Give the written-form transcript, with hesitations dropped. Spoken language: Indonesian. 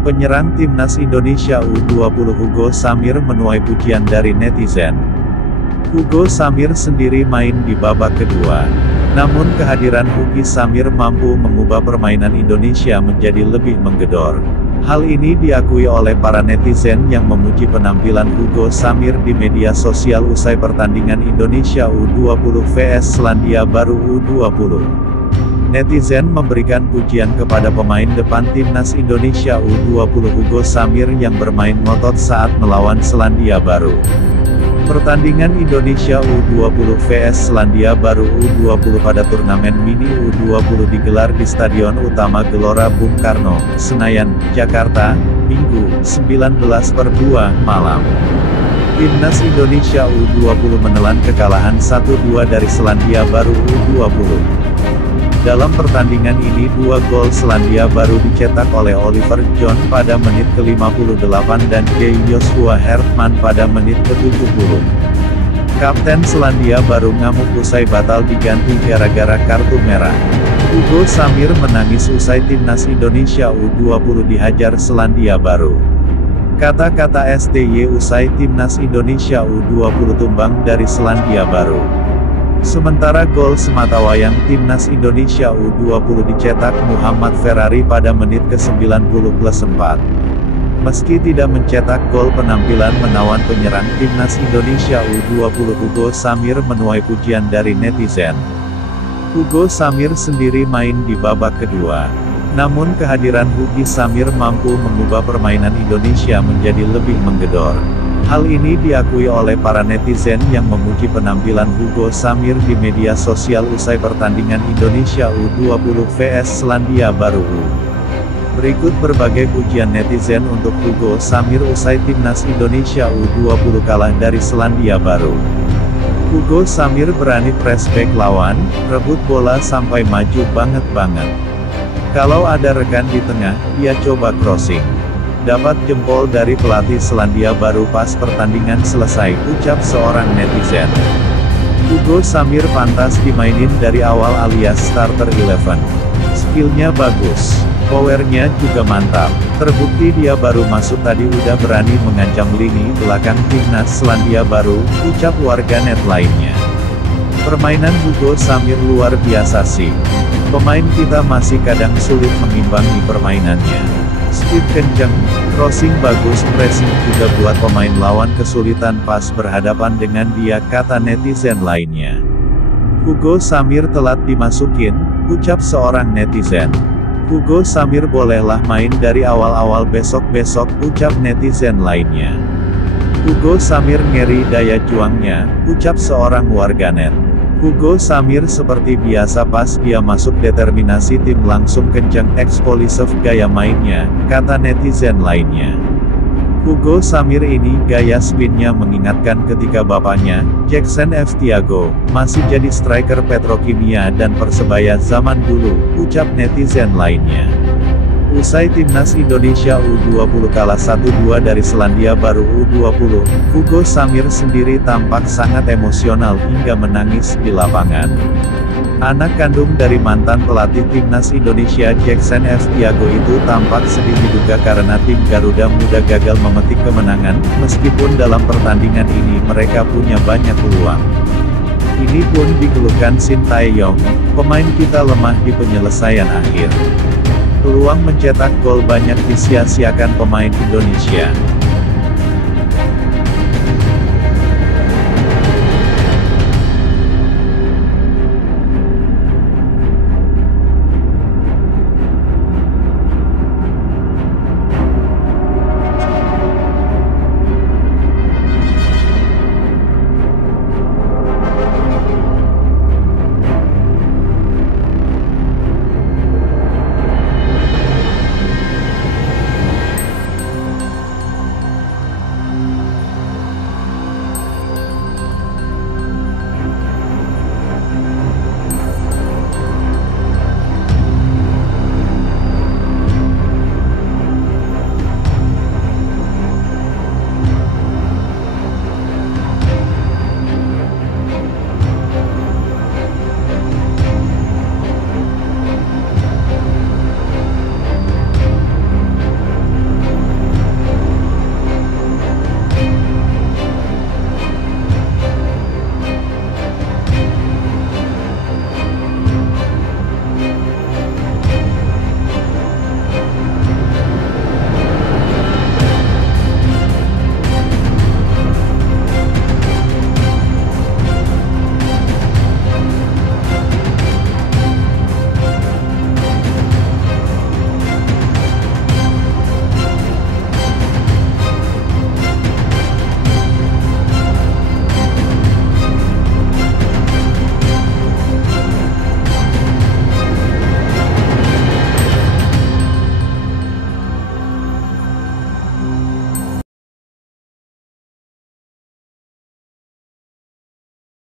Penyerang timnas Indonesia U20 Hugo Samir menuai pujian dari netizen. Hugo Samir sendiri main di babak kedua. Namun kehadiran Hugo Samir mampu mengubah permainan Indonesia menjadi lebih menggedor. Hal ini diakui oleh para netizen yang memuji penampilan Hugo Samir di media sosial usai pertandingan Indonesia U20 vs Selandia Baru U20. Netizen memberikan pujian kepada pemain depan timnas Indonesia U20 Hugo Samir yang bermain ngotot saat melawan Selandia Baru. Pertandingan Indonesia U20 vs Selandia Baru U20 pada turnamen mini U20 digelar di Stadion Utama Gelora Bung Karno, Senayan, Jakarta, Minggu, 19/2 malam. Timnas Indonesia U20 menelan kekalahan 1-2 dari Selandia Baru U20. Dalam pertandingan ini 2 gol Selandia Baru dicetak oleh Oliver John pada menit ke-58 dan J. Joshua Hertman pada menit ke-70. Kapten Selandia Baru ngamuk usai batal diganti gara-gara kartu merah. Hugo Samir menangis usai timnas Indonesia U20 dihajar Selandia Baru. Kata-kata STY usai timnas Indonesia U20 tumbang dari Selandia Baru. Sementara gol sematawayang timnas Indonesia U20 dicetak Muhammad Ferrari pada menit ke-90+4. Meski tidak mencetak gol, penampilan menawan penyerang timnas Indonesia U20 Hugo Samir menuai pujian dari netizen. Hugo Samir sendiri main di babak kedua. Namun kehadiran Hugo Samir mampu mengubah permainan Indonesia menjadi lebih menggedor. Hal ini diakui oleh para netizen yang memuji penampilan Hugo Samir di media sosial usai pertandingan Indonesia U20 vs Selandia Baru. Berikut berbagai pujian netizen untuk Hugo Samir usai timnas Indonesia U20 kalah dari Selandia Baru. Hugo Samir berani press back lawan, rebut bola sampai maju banget. Kalau ada rekan di tengah, dia coba crossing. Dapat jempol dari pelatih Selandia Baru pas pertandingan selesai, ucap seorang netizen. Hugo Samir pantas dimainin dari awal alias starter 11. Skillnya bagus, powernya juga mantap. Terbukti dia baru masuk tadi udah berani mengancam lini belakang timnas Selandia Baru, ucap warganet lainnya. Permainan Hugo Samir luar biasa sih. Pemain kita masih kadang sulit mengimbangi permainannya. Speed kenceng, crossing bagus, pressing juga buat pemain lawan kesulitan pas berhadapan dengan dia, kata netizen lainnya. Hugo Samir telat dimasukin, ucap seorang netizen. Hugo Samir bolehlah main dari awal-awal besok-besok, ucap netizen lainnya. Hugo Samir ngeri daya juangnya, ucap seorang warganet. Hugo Samir seperti biasa pas dia masuk determinasi tim langsung kenceng, eksplosif gaya mainnya, kata netizen lainnya. Hugo Samir ini gaya spinnya mengingatkan ketika bapaknya, Jackson F. Tiago, masih jadi striker Petrokimia dan Persebaya zaman dulu, ucap netizen lainnya. Usai timnas Indonesia U20 kalah 1-2 dari Selandia Baru U20, Hugo Samir sendiri tampak sangat emosional hingga menangis di lapangan. Anak kandung dari mantan pelatih timnas Indonesia Jackson F. Tiago itu tampak sedih diduga karena tim Garuda Muda gagal memetik kemenangan, meskipun dalam pertandingan ini mereka punya banyak peluang. Ini pun dikeluhkan Shin Tae-yong, pemain kita lemah di penyelesaian akhir. Peluang mencetak gol banyak disia-siakan pemain Indonesia.